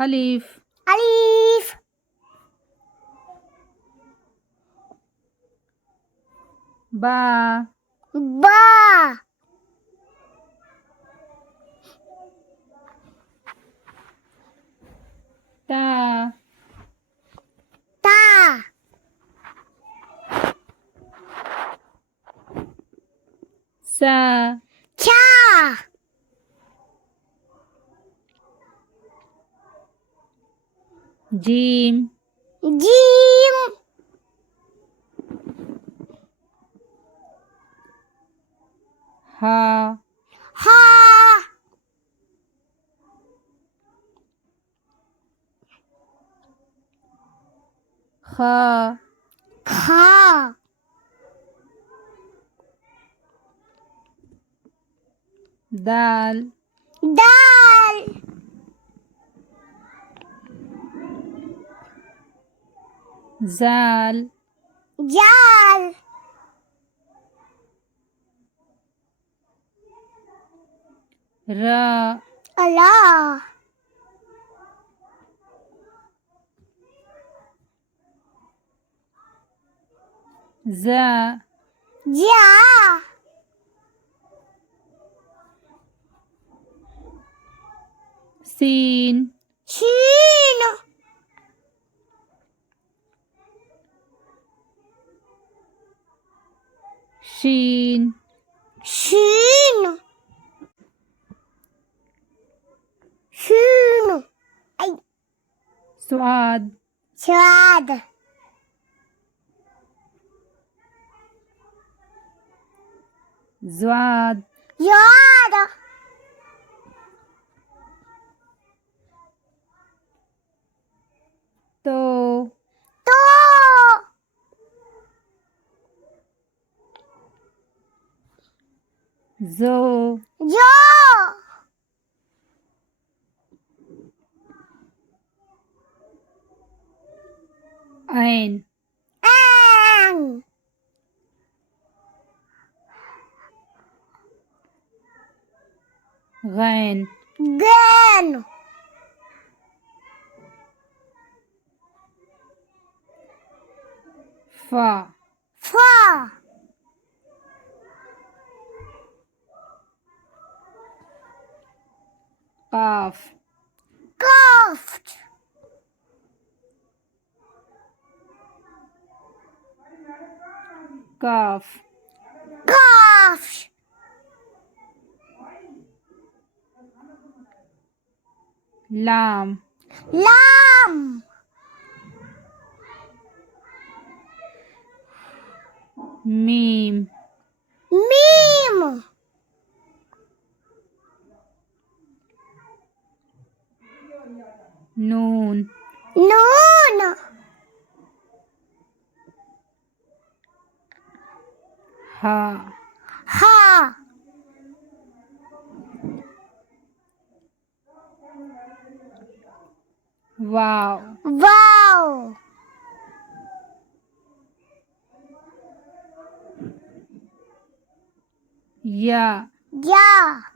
ألف ألف با با تا تا سا چا جيم جيم ها ها خا خا دال دال زال جال را الله زا جا سين شين شين شين شين أي سعاد سعاد زواد زاد تو تو زو جو عين أن غين جن فا فا قاف كفت كاف كفش لام لام ميم ميم نون نون ها ها واو واو يا يا